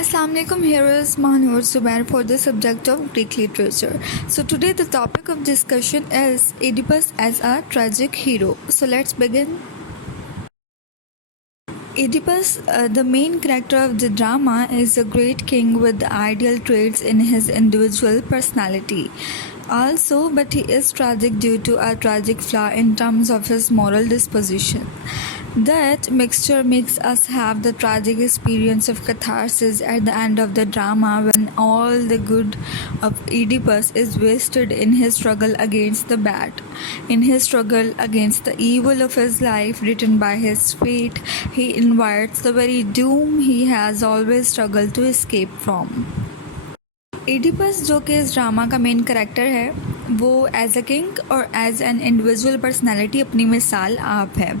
Assalamualaikum, here is Mahanur Zubair for the subject of Greek literature. So today the topic of discussion is Oedipus as a tragic hero. So let's begin. Oedipus, the main character of the drama, is a great king with ideal traits in his individual personality. Also, but he is tragic due to a tragic flaw in terms of his moral disposition. That mixture makes us have the tragic experience of catharsis at the end of the drama when all the good of Oedipus is wasted in his struggle against the bad, in his struggle against the evil of his life written by his fate. He invites the very doom he has always struggled to escape from. Oedipus जो कि इस drama का main character है वो as a king और as an individual personality अपनी मिसाल आप है।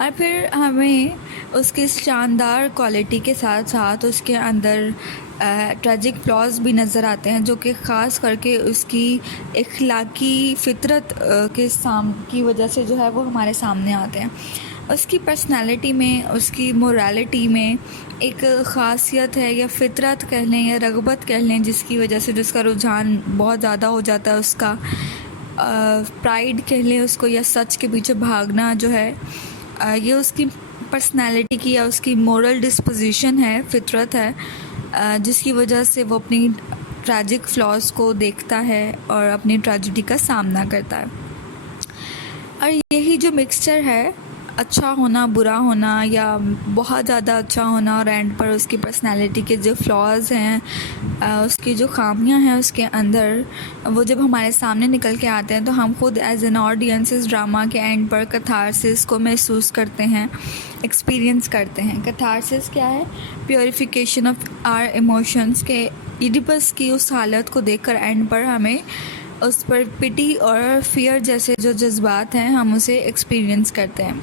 और फिर हमें उसकी शानदार क्वालिटी के साथ साथ उसके अंदर ट्रेजिक फ्लॉज भी नज़र आते हैं जो कि ख़ास करके उसकी इखलाकी फितरत की वजह से जो है वो हमारे सामने आते हैं। उसकी पर्सनालिटी में, उसकी मोरालिटी में एक ख़ासियत है या फितरत कह लें या रग़बत कह लें जिसकी वजह से जिसका रुझान बहुत ज़्यादा हो जाता है, उसका प्राइड कह लें उसको, या सच के पीछे भागना जो है ये उसकी पर्सनालिटी की या उसकी मोरल डिस्पोजिशन है, फितरत है, जिसकी वजह से वो अपनी ट्रैजिक फ्लॉज को देखता है और अपनी ट्रेजिडी का सामना करता है। और यही जो मिक्सचर है, अच्छा होना, बुरा होना या बहुत ज़्यादा अच्छा होना और एंड पर उसकी पर्सनालिटी के जो फ्लॉज हैं, उसकी जो खामियां हैं उसके अंदर, वो जब हमारे सामने निकल के आते हैं तो हम खुद एज एन ऑडियंस इस ड्रामा के एंड पर कैथारसिस को महसूस करते हैं, एक्सपीरियंस करते हैं। कैथारसिस क्या है? प्योरिफिकेशन ऑफ आवर इमोशंस के ओडिपस की उस हालत को देखकर एंड पर हमें उस पर पिटी और फियर जैसे जो जज्बात हैं हम उसे एक्सपीरियंस करते हैं।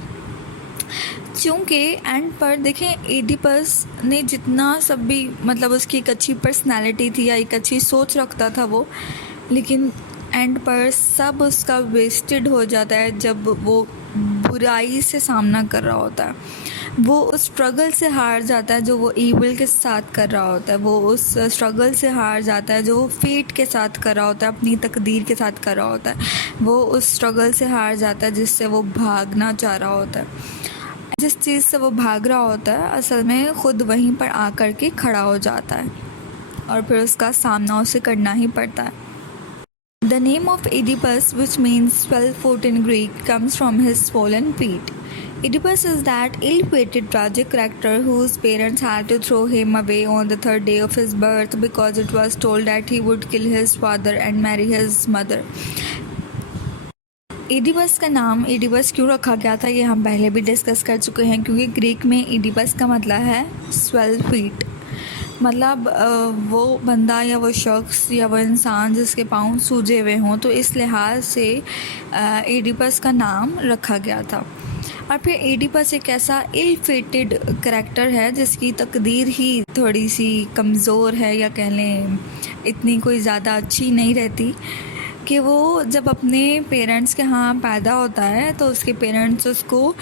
क्योंकि एंड पर देखें ओडिपस ने जितना सब भी मतलब उसकी एक अच्छी पर्सनालिटी थी या एक अच्छी सोच रखता था वो, लेकिन एंड पर सब उसका वेस्टेड हो जाता है जब वो बुराई से सामना कर रहा होता है। वो उस स्ट्रगल से हार जाता है जो वो ईविल के साथ कर रहा होता है, वो उस स्ट्रगल से हार जाता है जो वो फेट के साथ कर रहा होता है, अपनी तकदीर के साथ कर रहा होता है। वो उस स्ट्रगल से हार जाता है जिससे वो भागना चाह रहा होता है। जिस चीज़ से वो भाग रहा होता है असल में ख़ुद वहीं पर आकर के खड़ा हो जाता है और फिर उसका सामना उसे करना ही पड़ता है। The name of Oedipus, which means 12 foot in Greek, comes from his swollen feet. Oedipus is that ill-fated tragic character whose parents had to throw him away on the third day of his birth because it was told that he would kill his father and marry his mother. Oedipus का नाम Oedipus क्यों रखा गया था ये हम पहले भी डिस्कस कर चुके हैं, क्योंकि ग्रीक में ओडिपस का मतलब है 12 फीट, मतलब वो बंदा या वो शख्स या वो इंसान जिसके पाँव सूजे हुए हों, तो इस लिहाज से ओडिपस का नाम रखा गया था। और फिर ओडिपस एक ऐसा इल फेटेड करैक्टर है जिसकी तकदीर ही थोड़ी सी कमज़ोर है या कह लें इतनी कोई ज़्यादा अच्छी नहीं रहती, कि वो जब अपने पेरेंट्स के यहाँ पैदा होता है तो उसके पेरेंट्स उसको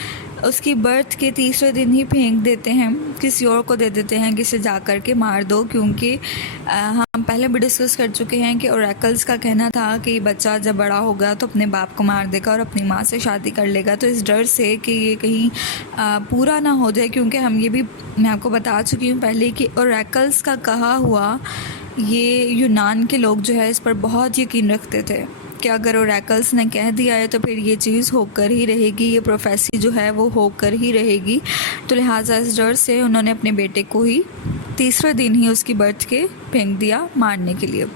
उसकी बर्थ के तीसरे दिन ही फेंक देते हैं, किसी और को दे देते हैं कि इसे जा कर के मार दो, क्योंकि हम पहले भी डिस्कस कर चुके हैं कि ओरेकल्स का कहना था कि बच्चा जब बड़ा होगा तो अपने बाप को मार देगा और अपनी माँ से शादी कर लेगा, तो इस डर से कि ये कहीं पूरा ना हो जाए, क्योंकि हम ये भी मैं आपको बता चुकी हूँ पहले कि ओरेकल्स का कहा हुआ ये यूनान के लोग जो है इस पर बहुत यकीन रखते थे कि अगर ओरेकल्स ने कह दिया है तो फिर ये चीज़ होकर ही रहेगी, ये प्रोफेसी जो है वो होकर ही रहेगी। तो लिहाजा इस डर से उन्होंने अपने बेटे को ही तीसरे दिन ही उसकी बर्थ के फेंक दिया मारने के लिए।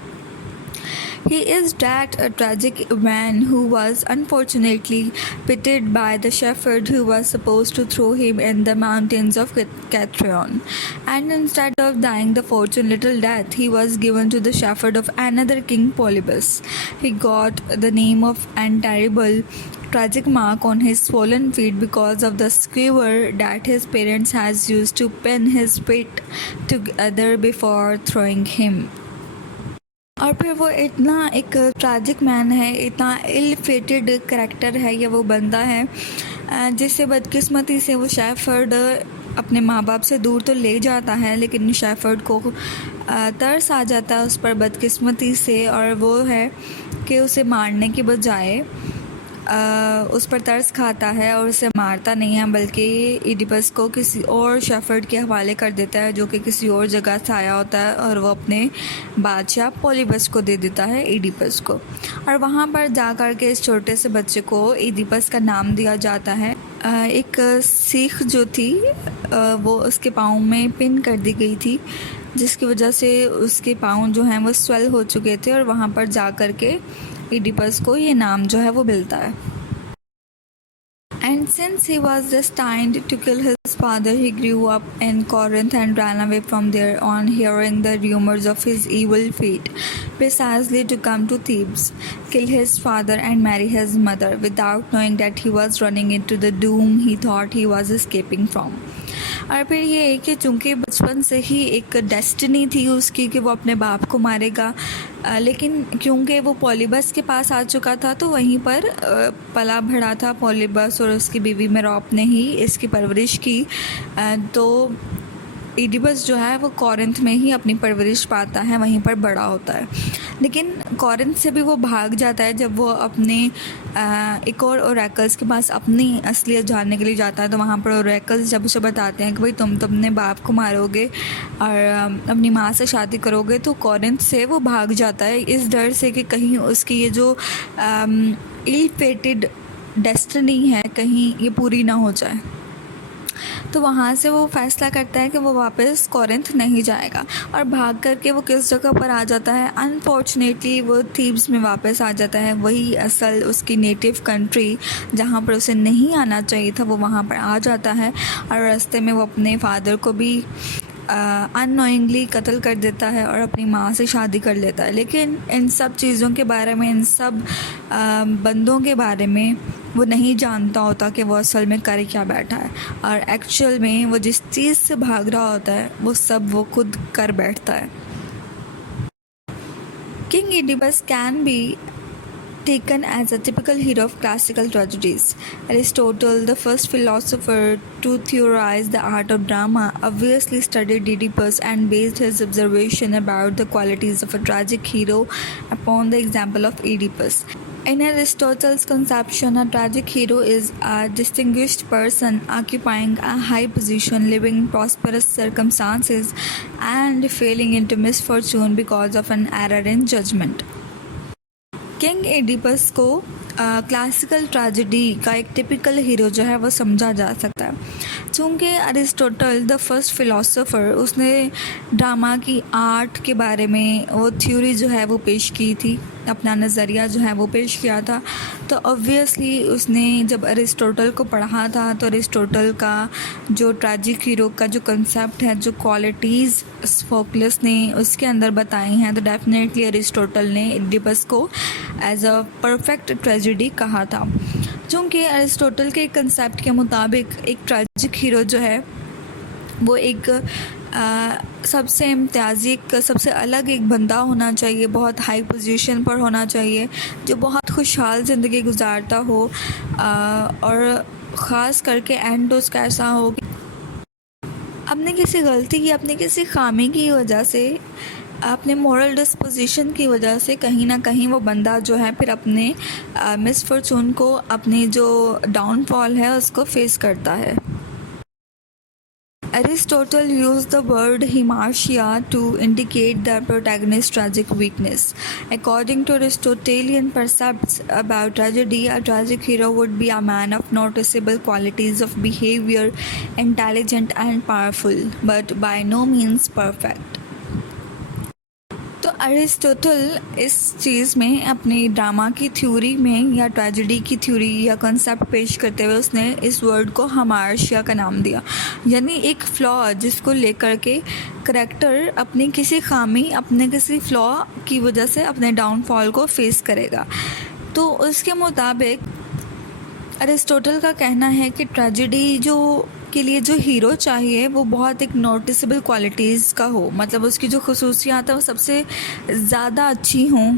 He is that a tragic man who was unfortunately pitied by the shepherd who was supposed to throw him in the mountains of Catrion. And instead of dying the fortunate little death, he was given to the shepherd of another king, Polybus. He got the name of and terrible tragic mark on his swollen feet because of the skewer that his parents has used to pin his feet together before throwing him. और फिर वो इतना एक tragic man है, इतना इल फेटेड character है या वो बंदा है जिससे बदकिस्मती से वो शेफर्ड अपने माँ बाप से दूर तो ले जाता है, लेकिन शेफर्ड को तरस आ जाता है उस पर बदकिस्मती से, और वो है कि उसे मारने के बजाय उस पर तरस खाता है और उसे मारता नहीं है, बल्कि इडिपस को किसी और शेफर्ड के हवाले कर देता है, जो कि किसी और जगह से आया होता है, और वो अपने बादशाह पॉलीबस को दे देता है इडिपस को। और वहाँ पर जा कर के इस छोटे से बच्चे को इडिपस का नाम दिया जाता है। एक सीख जो थी वो उसके पाँव में पिन कर दी गई थी, जिसकी वजह से उसके पाँव जो हैं वो स्वेल हो चुके थे, और वहाँ पर जा कर के इडिपस को ये नाम जो है वो मिलता है। And since he was destined to kill his father, he grew up in Corinth and ran away from there on hearing the rumors of his evil fate, precisely to come to Thebes, kill his father and marry his mother, without knowing that he was running into the doom he thought he was escaping from. और फिर ये है कि चूँकि बचपन से ही एक destiny थी उसकी कि वो अपने बाप को मारेगा, लेकिन क्योंकि वो पॉलीबस के पास आ चुका था तो वहीं पर पला बढ़ा था पॉलीबस और उसकी बीवी मेरोप ने ही इसकी परवरिश की। तो इडिपस जो है वो कॉरिंथ में ही अपनी परवरिश पाता है, वहीं पर बड़ा होता है। लेकिन कॉरिंथ से भी वो भाग जाता है जब वो अपने एक और ओरेकल्स के पास अपनी असलियत जानने के लिए जाता है। तो वहाँ पर ओरेकल्स जब उसे बताते हैं कि भाई तुम तो अपने बाप को मारोगे और अपनी माँ से शादी करोगे, तो कॉरिंथ से वो भाग जाता है इस डर से कि कहीं उसकी ये जो इल फेटेड डेस्टिनी है कहीं ये पूरी ना हो जाए। तो वहाँ से वो फैसला करता है कि वो वापस कॉरिंथ नहीं जाएगा, और भाग करके वो किस जगह पर आ जाता है, अनफॉर्चुनेटली वो थीब्स में वापस आ जाता है। वही असल उसकी नेटिव कंट्री जहाँ पर उसे नहीं आना चाहिए था वो वहाँ पर आ जाता है, और रास्ते में वो अपने फादर को भी अननोइंगली कत्ल कर देता है और अपनी माँ से शादी कर लेता है। लेकिन इन सब चीज़ों के बारे में, इन सब बंदों के बारे में वो नहीं जानता होता कि वो असल में कर क्या बैठा है, और एक्चुअल में वो जिस चीज़ से भाग रहा होता है वो सब वो खुद कर बैठता है। King Oedipus can be taken as a typical hero of classical tragedies. Aristotle, the first philosopher to theorize the art of drama, obviously studied Oedipus and based his observation about the qualities of a tragic hero upon the example of Oedipus. In Aristotle's conception, a tragic hero is a distinguished person occupying a high position, living in prosperous circumstances, and falling into misfortune because of an error in judgment. King Oedipus को classical tragedy का एक typical hero जो है वो समझा जा सकता है। चूँकि अरिस्टोटल द फर्स्ट फ़िलासफ़र, उसने ड्रामा की आर्ट के बारे में वो थ्योरी जो है वो पेश की थी, अपना नज़रिया जो है वो पेश किया था। तो ऑब्वियसली उसने जब अरिस्टोटल को पढ़ा था तो अरिस्टोटल का जो ट्रेजिक हीरो का जो कंसेप्ट है, जो क्वालिटीज़ सोफोक्लिस ने उसके अंदर बताई हैं, तो डेफिनेटली अरिस्टोटल ने एडिपस को एज अ परफेक्ट ट्रेजेडी कहा था। चूँकि अरिस्टोटल के कंसेप्ट के मुताबिक एक ट्रेजिक हीरो जो है वो एक सबसे इम्तियाजी, एक सबसे अलग एक बंदा होना चाहिए, बहुत हाई पोजीशन पर होना चाहिए, जो बहुत खुशहाल ज़िंदगी गुजारता हो, और ख़ास करके एंड उसका ऐसा हो कि अपने किसी गलती की, अपने किसी खामी की वजह से, अपने मॉरल डिस्पोजिशन की वजह से कहीं ना कहीं वो बंदा जो है फिर अपने मिसफॉर्चून को, अपनी जो डाउनफॉल है उसको फेस करता है। Aristotle used the word hamartia to indicate the protagonist's tragic weakness. According to Aristotelian precepts about tragedy, a tragic hero would be a man of noticeable qualities of behavior, intelligent and powerful, but by no means perfect. तो Aristotle इस चीज़ में, अपनी drama की theory में या tragedy की theory या concept पेश करते हुए उसने इस वर्ड को हामार्शिया का नाम दिया, यानी एक फ्लॉ जिसको लेकर के करैक्टर अपनी किसी खामी, अपने किसी फ्लॉ की वजह से अपने डाउनफॉल को फेस करेगा। तो उसके मुताबिक अरिस्टोटल का कहना है कि ट्रेजेडी जो के लिए जो हीरो चाहिए वो बहुत एक नोटिसेबल क्वालिटीज़ का हो, मतलब उसकी जो खसूसियात है वो सबसे ज़्यादा अच्छी हों,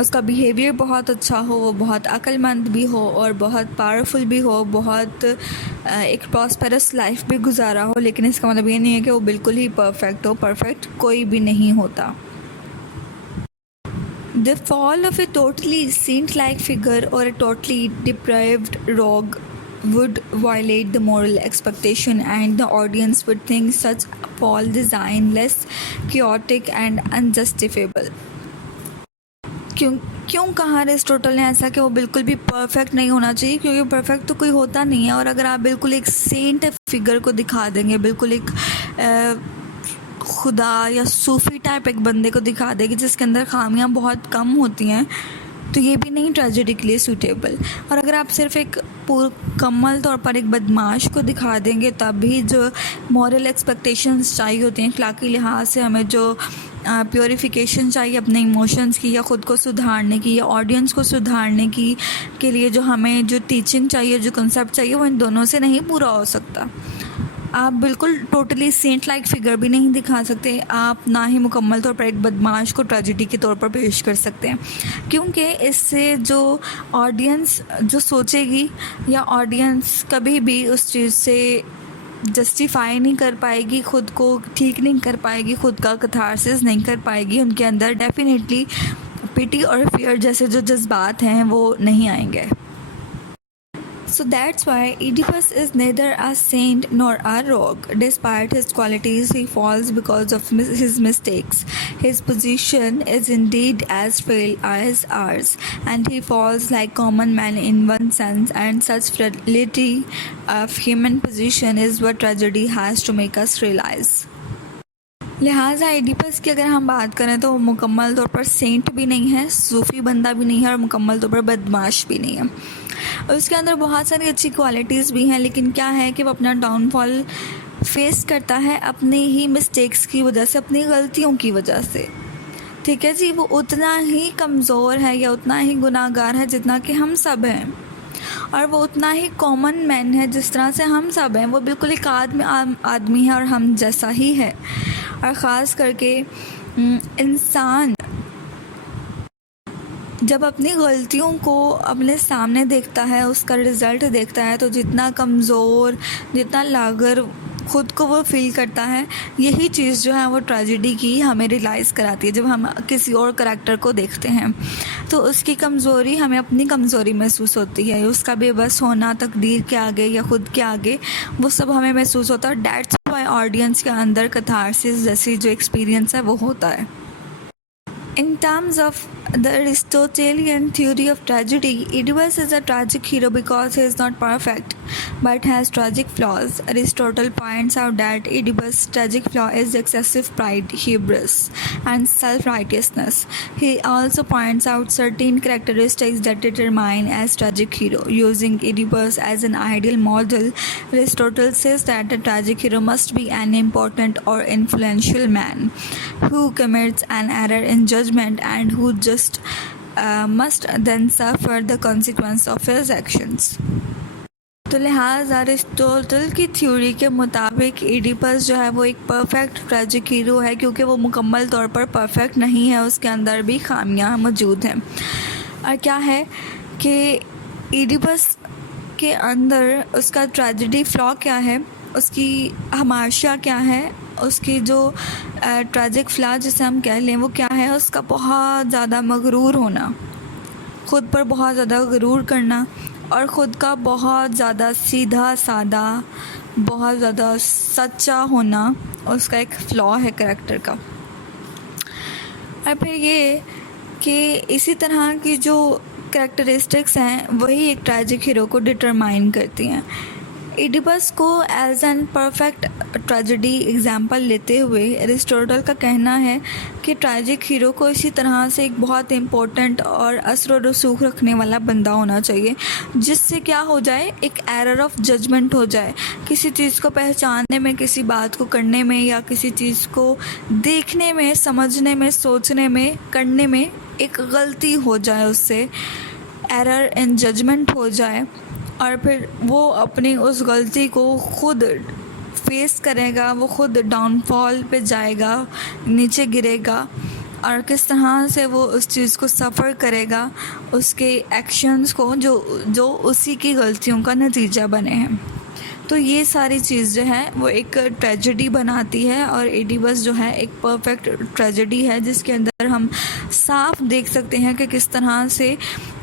उसका बिहेवियर बहुत अच्छा हो, वो बहुत अक्लमंद भी हो और बहुत पावरफुल भी हो, बहुत एक प्रॉस्पेरस लाइफ भी गुजारा हो। लेकिन इसका मतलब ये नहीं है कि वो बिल्कुल ही परफेक्ट हो, परफेक्ट कोई भी नहीं होता। The fall of a totally saint-like figure or a totally depraved rogue would violate the moral expectation, and the audience would think such a fall design less chaotic and unjustifiable. क्यों क्यों कहा Aristotle ने ऐसा कि वो बिल्कुल भी perfect नहीं होना चाहिए, क्योंकि परफेक्ट तो कोई होता नहीं है। और अगर आप बिल्कुल एक सेंट फिगर को दिखा देंगे, बिल्कुल एक खुदा या सूफ़ी टाइप एक बंदे को दिखा देगी जिसके अंदर खामियां बहुत कम होती हैं, तो ये भी नहीं ट्रेजेडी के लिए सूटेबल। और अगर आप सिर्फ एक मुकम्मल तौर पर एक बदमाश को दिखा देंगे, तब भी जो मॉरल एक्सपेक्टेशंस चाहिए होती हैं, अखलाकी लिहाज से हमें जो प्योरिफिकेशन चाहिए अपने इमोशंस की, या ख़ुद को सुधारने की, या ऑडियंस को सुधारने की के लिए जो हमें जो टीचिंग चाहिए, जो कंसेप्ट चाहिए, वो इन दोनों से नहीं पूरा हो सकता। आप बिल्कुल टोटली सेंट लाइक फिगर भी नहीं दिखा सकते, आप ना ही मुकम्मल तौर पर एक बदमाश को ट्रेजेडी के तौर पर पेश कर सकते हैं, क्योंकि इससे जो ऑडियंस जो सोचेगी, या ऑडियंस कभी भी उस चीज़ से जस्टिफाई नहीं कर पाएगी, ख़ुद को ठीक नहीं कर पाएगी, ख़ुद का कैथारसिस नहीं कर पाएगी, उनके अंदर डेफिनेटली पिटी और फियर जैसे जो जज्बात हैं वो नहीं आएंगे। So that's why Oedipus is neither a saint nor a rogue. Despite his qualities, he falls because of his mistakes. His position is indeed as frail as ours, and he falls like common man in one sense, and such frailty of human position is what tragedy has to make us realize. लिहाजा Oedipus की अगर हम बात करें तो वो मुकम्मल तौर पर सेंट भी नहीं है, सूफ़ी बंदा भी नहीं है, और मुकम्मल तौर पर बदमाश भी नहीं है। और उसके अंदर बहुत सारी अच्छी क्वालिटीज़ भी हैं, लेकिन क्या है कि वो अपना डाउनफॉल फेस करता है अपनी ही मिस्टेक्स की वजह से, अपनी गलतियों की वजह से। ठीक है जी, वो उतना ही कमज़ोर है या उतना ही गुनाहगार है जितना कि हम सब हैं, और वो उतना ही कॉमन मैन है जिस तरह से हम सब हैं। वो बिल्कुल एक आदमी है और हम जैसा ही है। और ख़ास करके इंसान जब अपनी गलतियों को अपने सामने देखता है, उसका रिज़ल्ट देखता है, तो जितना कमज़ोर, जितना लागर ख़ुद को वो फील करता है, यही चीज़ जो है वो ट्रेजेडी की हमें रियलाइज़ कराती है। जब हम किसी और करैक्टर को देखते हैं तो उसकी कमज़ोरी हमें अपनी कमज़ोरी महसूस होती है, उसका बेबस होना तकदीर के आगे या ख़ुद के आगे, वो सब हमें महसूस होता है। डैट्स वाई ऑडियंस के अंदर कैथारसिस जैसी जो एक्सपीरियंस है वो होता है। In terms of the Aristotelian theory of tragedy, Oedipus is a tragic hero because he is not perfect but has tragic flaws. Aristotle points out that Oedipus' tragic flaw is excessive pride, hubris, and self-righteousness. He also points out certain characteristics that determine as tragic hero. Using Oedipus as an ideal model, Aristotle says that a tragic hero must be an important or influential man who commits an error in judgment and who just must then suffer the consequence of his actions. तो लिहाजा Aristotle की theory के मुताबिक Oedipus जो है वो एक perfect tragic hero है, क्योंकि वो मुकम्मल तौर पर परफेक्ट नहीं है, उसके अंदर भी खामियां मौजूद हैं। और क्या है कि एडिपस के अंदर उसका ट्रेजेडी फ्लॉ क्या है, उसकी हमाशा क्या है, उसकी जो ट्रेजिक फ्लॉ जिसे हम कह लें वो क्या है, उसका बहुत ज़्यादा मगरूर होना, ख़ुद पर बहुत ज़्यादा गरूर करना, और ख़ुद का बहुत ज़्यादा सीधा सादा, बहुत ज़्यादा सच्चा होना उसका एक फ्लॉ है करैक्टर का। और फिर ये कि इसी तरह की जो करैक्टरिस्टिक्स हैं वही एक ट्रेजिक हीरो को डिटरमाइन करती हैं। एडिपस को as an perfect tragedy example लेते हुए एरिस्टोटल का कहना है कि ट्रेजिक हीरो को इसी तरह से एक बहुत इम्पोर्टेंट और असर और रसूख रखने वाला बंदा होना चाहिए, जिससे क्या हो जाए, एक एरर ऑफ जजमेंट हो जाए, किसी चीज़ को पहचानने में, किसी बात को करने में, या किसी चीज़ को देखने में, समझने में, सोचने में, करने में एक गलती हो जाए, उससे एरर इन जजमेंट हो जाए, और फिर वो अपनी उस गलती को खुद फेस करेगा, वो खुद डाउनफॉल पे जाएगा, नीचे गिरेगा, और किस तरह से वो उस चीज़ को सफ़र करेगा, उसके एक्शंस को जो जो उसी की गलतियों का नतीजा बने हैं। तो ये सारी चीज़ जो है वो एक ट्रेजेडी बनाती है, और एडिपस जो है एक परफेक्ट ट्रेजेडी है जिसके अंदर हम साफ देख सकते हैं कि किस तरह से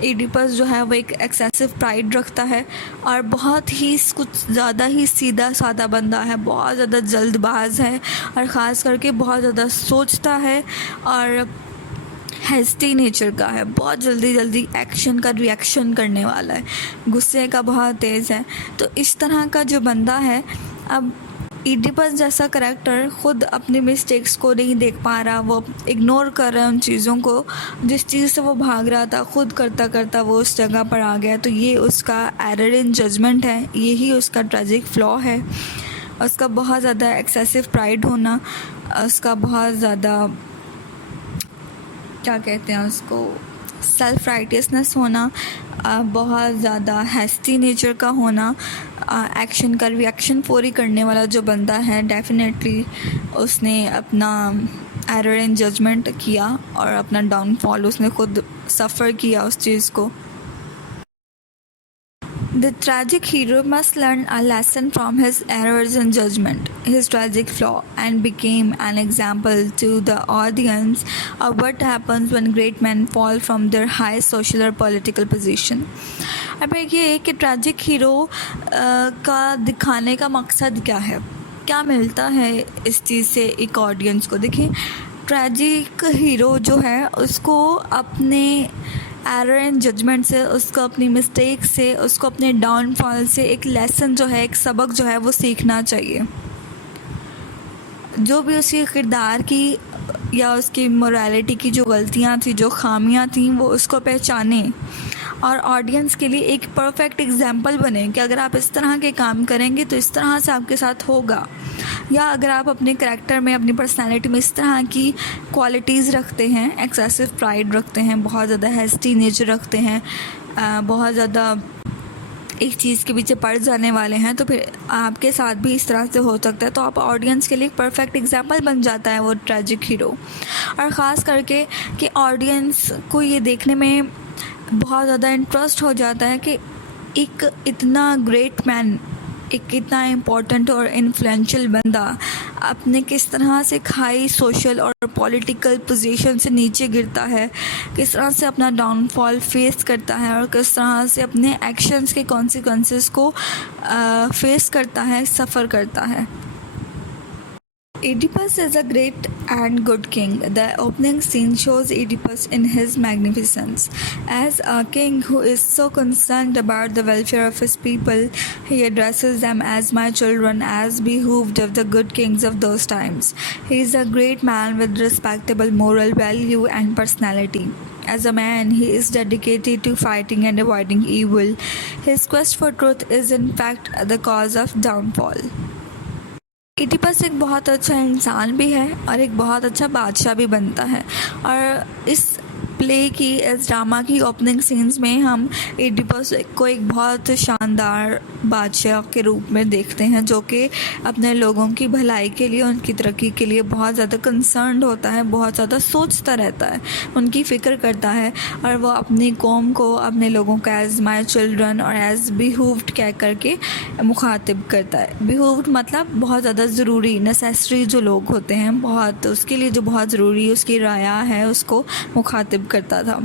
एडिपस जो है वो एक एक्सेसिव प्राइड रखता है, और बहुत ही कुछ ज़्यादा ही सीधा साधा बंदा है, बहुत ज़्यादा जल्दबाज है, और ख़ास करके बहुत ज़्यादा सोचता है, और हेस्टी नेचर का है, बहुत जल्दी जल्दी एक्शन का रिएक्शन करने वाला है, गुस्से का बहुत तेज़ है। तो इस तरह का जो बंदा है, अब इडिपस जैसा करैक्टर खुद अपनी मिस्टेक्स को नहीं देख पा रहा, वो इग्नोर कर रहा है उन चीज़ों को, जिस चीज़ से वो भाग रहा था खुद करता करता वो उस जगह पर आ गया। तो ये उसका एरर इन जजमेंट है, यही उसका ट्रेजिक फ्लॉ है, उसका बहुत ज़्यादा एक्सेसिव प्राइड होना, उसका बहुत ज़्यादा क्या कहते हैं उसको, सेल्फ राइटियसनेस होना, बहुत ज़्यादा हेस्टी नेचर का होना, एक्शन का रिएक्शन पूरी करने वाला जो बंदा है, डेफिनेटली उसने अपना एरर इन जजमेंट किया और अपना डाउनफॉल उसने खुद सफ़र किया उस चीज़ को। The tragic hero must learn a lesson from his errors in judgment, his tragic flaw, and became an example to the audience of what happens when great men fall from their high social or political position. अब ये कि tragic hero का दिखाने का मकसद क्या है, क्या मिलता है इस चीज़ से एक ऑडियंस को। देखिए, ट्रैजिक हीरो जो है उसको अपने एरर एंड जजमेंट से, उसको अपनी मिस्टेक से, उसको अपने डाउनफॉल से एक लेसन जो है, एक सबक जो है वो सीखना चाहिए। जो भी उसके किरदार की या उसकी मोरालिटी की जो गलतियाँ थी, जो खामियाँ थी, वो उसको पहचाने और ऑडियंस के लिए एक परफेक्ट एग्जाम्पल बने कि अगर आप इस तरह के काम करेंगे तो इस तरह से आपके साथ होगा, या अगर आप अपने करैक्टर में, अपनी पर्सनैलिटी में इस तरह की क्वालिटीज़ रखते हैं, एक्सेसिव प्राइड रखते हैं, बहुत ज़्यादा हेस्टी नेचर रखते हैं, बहुत ज़्यादा एक चीज़ के पीछे पड़ जाने वाले हैं, तो फिर आपके साथ भी इस तरह से हो सकता है। तो आप ऑडियंस के लिए एक परफेक्ट एग्जाम्पल बन जाता है वो ट्रैजिक हीरो। और ख़ास करके कि ऑडियंस को ये देखने में बहुत ज़्यादा इंटरेस्ट हो जाता है कि एक इतना ग्रेट मैन, एक इतना इम्पोर्टेंट और इन्फ्लुएंशियल बंदा अपने किस तरह से हाई सोशल और पॉलिटिकल पोजीशन से नीचे गिरता है, किस तरह से अपना डाउनफॉल फेस करता है, और किस तरह से अपने एक्शंस के कॉन्सिक्वेंसेस को फेस करता है, सफ़र करता है। Oedipus is a great and good king. The opening scene shows Oedipus in his magnificence. As a king who is so concerned about the welfare of his people, he addresses them as my children, as behooved of the good kings of those times. He is a great man with respectable moral value and personality. As a man, he is dedicated to fighting and avoiding evil. His quest for truth is in fact the cause of downfall. Oedipus एक बहुत अच्छा इंसान भी है और एक बहुत अच्छा बादशाह भी बनता है। और इस प्ले की, इस ड्रामा की ओपनिंग सीन्स में हम एडिपस को एक बहुत शानदार बादशाह के रूप में देखते हैं, जो कि अपने लोगों की भलाई के लिए, उनकी तरक्की के लिए बहुत ज़्यादा कंसर्न्ड होता है, बहुत ज़्यादा सोचता रहता है, उनकी फ़िक्र करता है, और वो अपनी कौम को, अपने लोगों को एज माई चिल्ड्रन और एज बिहूव्ड कह करके मुखातिब करता है। बिहूव्ड मतलब बहुत ज़्यादा ज़रूरी, नेसेसरी जो लोग होते हैं, बहुत उसके लिए जो बहुत ज़रूरी उसकी राया है, उसको मुखातिब करता था।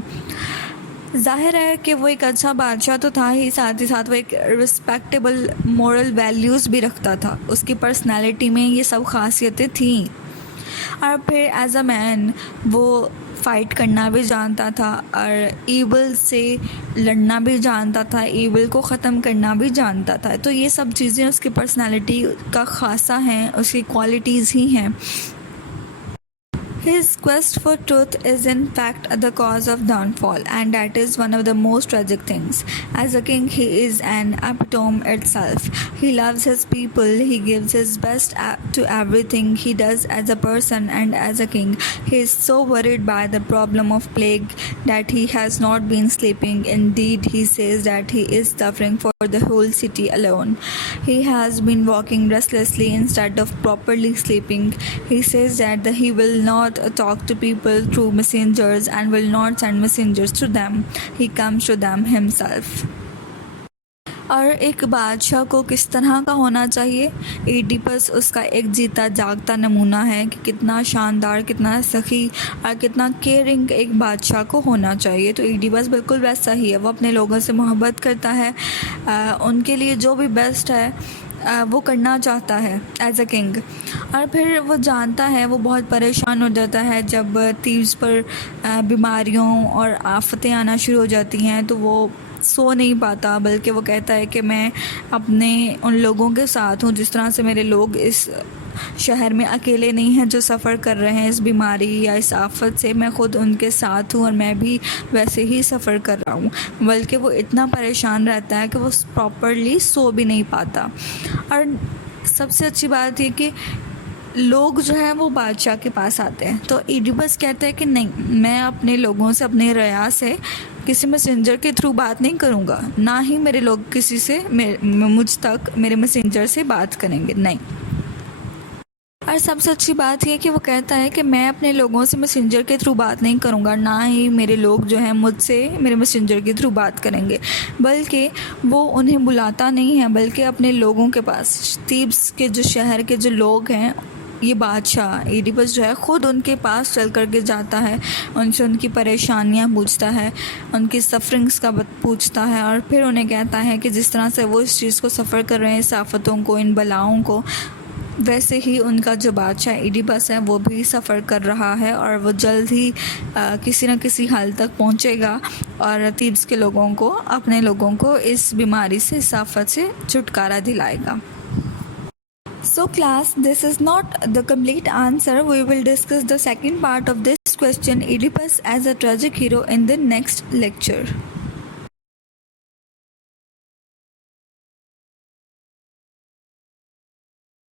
जाहिर है कि वो एक अच्छा बादशाह तो था ही, साथ ही साथ वो एक रिस्पेक्टेबल मोरल वैल्यूज़ भी रखता था। उसकी पर्सनालिटी में ये सब खासियतें थीं। और फिर एज अ मैन वो फ़ाइट करना भी जानता था और ईविल से लड़ना भी जानता था, ईविल को ख़त्म करना भी जानता था। तो ये सब चीज़ें उसकी पर्सनालिटी का ख़ासा हैं, उसकी क्वालिटीज़ ही हैं। His quest for truth is in fact the cause of downfall, and that is one of the most tragic things. As a king, he is an epitome itself. He loves his people, he gives his best to everything he does as a person and as a king. He is so worried by the problem of plague that he has not been sleeping. Indeed, he says that he is suffering for the whole city alone. He has been walking restlessly instead of properly sleeping. He says that he will not talk to people through messengers and will not send messengers to them. He comes to them himself. और एक बादशाह को किस तरह का होना चाहिए? Oedipus उसका एक जीता जागता नमूना है कि कितना शानदार, कितना सखी और कितना केयरिंग एक बादशाह को होना चाहिए। तो एडिपस बिल्कुल वैसा ही है। वो अपने लोगों से मोहब्बत करता है, उनके लिए जो भी बेस्ट है वो करना चाहता है एज अ किंग। और फिर वो जानता है, वो बहुत परेशान हो जाता है जब थीव्स पर बीमारियों और आफतें आना शुरू हो जाती हैं, तो वो सो नहीं पाता, बल्कि वो कहता है कि मैं अपने उन लोगों के साथ हूँ। जिस तरह से मेरे लोग इस शहर में अकेले नहीं हैं जो सफ़र कर रहे हैं इस बीमारी या इस आफत से, मैं ख़ुद उनके साथ हूँ और मैं भी वैसे ही सफ़र कर रहा हूँ। बल्कि वो इतना परेशान रहता है कि वो प्रॉपरली सो भी नहीं पाता। और सबसे अच्छी बात ये कि लोग जो है वो बादशाह के पास आते हैं, तो एडिपस कहता है कि नहीं, मैं अपने लोगों से, अपने रया से किसी मैसेंजर के थ्रू बात नहीं करूँगा, ना ही मेरे लोग किसी से मुझ तक मेरे मैसेंजर से बात करेंगे, नहीं। और सबसे अच्छी बात यह कि वो कहता है कि मैं अपने लोगों से मैसेंजर के थ्रू बात नहीं करूँगा, ना ही मेरे लोग जो हैं मुझसे मेरे मैसेंजर के थ्रू बात करेंगे। बल्कि वो उन्हें बुलाता नहीं है, बल्कि अपने लोगों के पास, थीब्स के जो शहर के जो लोग हैं, ये बादशाह एडिपस जो है ख़ुद उनके पास चल कर के जाता है, उनसे उनकी परेशानियां पूछता है, उनकी सफरिंग्स का पूछता है, और फिर उन्हें कहता है कि जिस तरह से वो इस चीज़ को सफ़र कर रहे हैं, इस आफतों को, इन बलाओं को, वैसे ही उनका जो बादशाह एडिपस है वो भी सफ़र कर रहा है, और वो जल्द ही किसी न किसी हाल तक पहुंचेगा और थीब्स के लोगों को, अपने लोगों को इस बीमारी से, इस आफत से छुटकारा दिलाएगा। So class, this is not the complete answer. We will discuss the second part of this question, Oedipus as a tragic hero, in the next lecture.